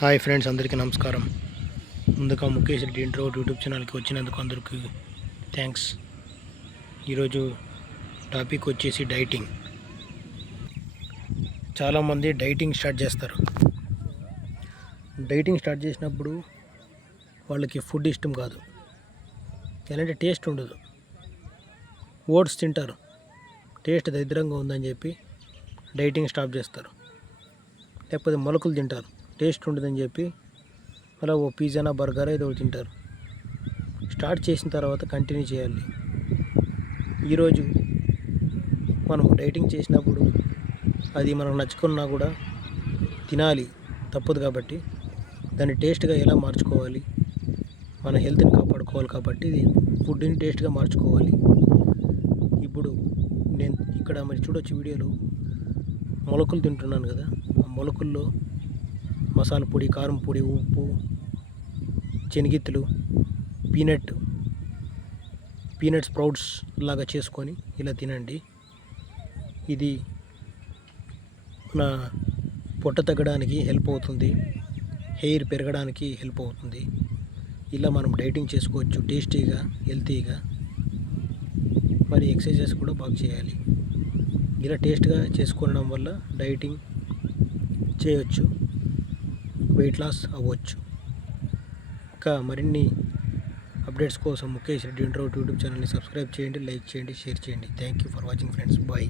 Hi friends, అందరికీ నమస్కారం. ముందుగా ముఖేష్ రెడ్డి ఇంట్రో యూట్యూబ్ ఛానల్కి వచ్చినందుకు అందరికీ థ్యాంక్స్. ఈరోజు టాపిక్ వచ్చేసి డైటింగ్. చాలామంది డైటింగ్ స్టార్ట్ చేస్తారు. డైటింగ్ స్టార్ట్ చేసినప్పుడు వాళ్ళకి ఫుడ్ ఇష్టం కాదు, ఎలాంటి టేస్ట్ ఉండదు. ఓట్స్ తింటారు, టేస్ట్ దరిద్రంగా ఉందని చెప్పి డైటింగ్ స్టాప్ చేస్తారు. లేకపోతే మొలకలు తింటారు, టేస్ట్ ఉండదని చెప్పి అలా ఓ పిజ్జానా బర్గర్ ఏదో తింటారు. స్టార్ట్ చేసిన తర్వాత కంటిన్యూ చేయాలి. ఈరోజు మనం డైటింగ్ చేసినప్పుడు అది మనకు నచ్చుకున్నా కూడా తినాలి, తప్పదు. కాబట్టి దాన్ని టేస్ట్గా ఎలా మార్చుకోవాలి, మన హెల్త్ని కాపాడుకోవాలి. కాబట్టి ఫుడ్ని టేస్ట్గా మార్చుకోవాలి. ఇప్పుడు నేను ఇక్కడ మరి చూడొచ్చు వీడియోలో మొలకలు తింటున్నాను కదా. ఆ మొలకల్లో మసాలా పొడి, కారం పొడి, ఉప్పు, శనగిత్తులు, పీనట్ స్ప్రౌట్స్ లాగా చేసుకొని ఇలా తినండి. ఇది మన పొట్ట తగ్గడానికి హెల్ప్ అవుతుంది, హెయిర్ పెరగడానికి హెల్ప్ అవుతుంది. ఇలా మనం డైటింగ్ చేసుకోవచ్చు టేస్టీగా, హెల్తీగా. మరి ఎక్సర్సైజెస్ కూడా బాగా చేయాలి. ఇలా టేస్ట్గా చేసుకోవడం వల్ల డైటింగ్ చేయవచ్చు, వెయిట్ లాస్ అవ్వచ్చు. ఇంకా మరిన్ని అప్డేట్స్ కోసం ముఖేష్ రెడ్డి ఇంట్రో యూట్యూబ్ ఛానల్ని సబ్స్క్రైబ్ చేయండి, లైక్ చేయండి, షేర్ చేయండి. Thank you for watching friends. Bye.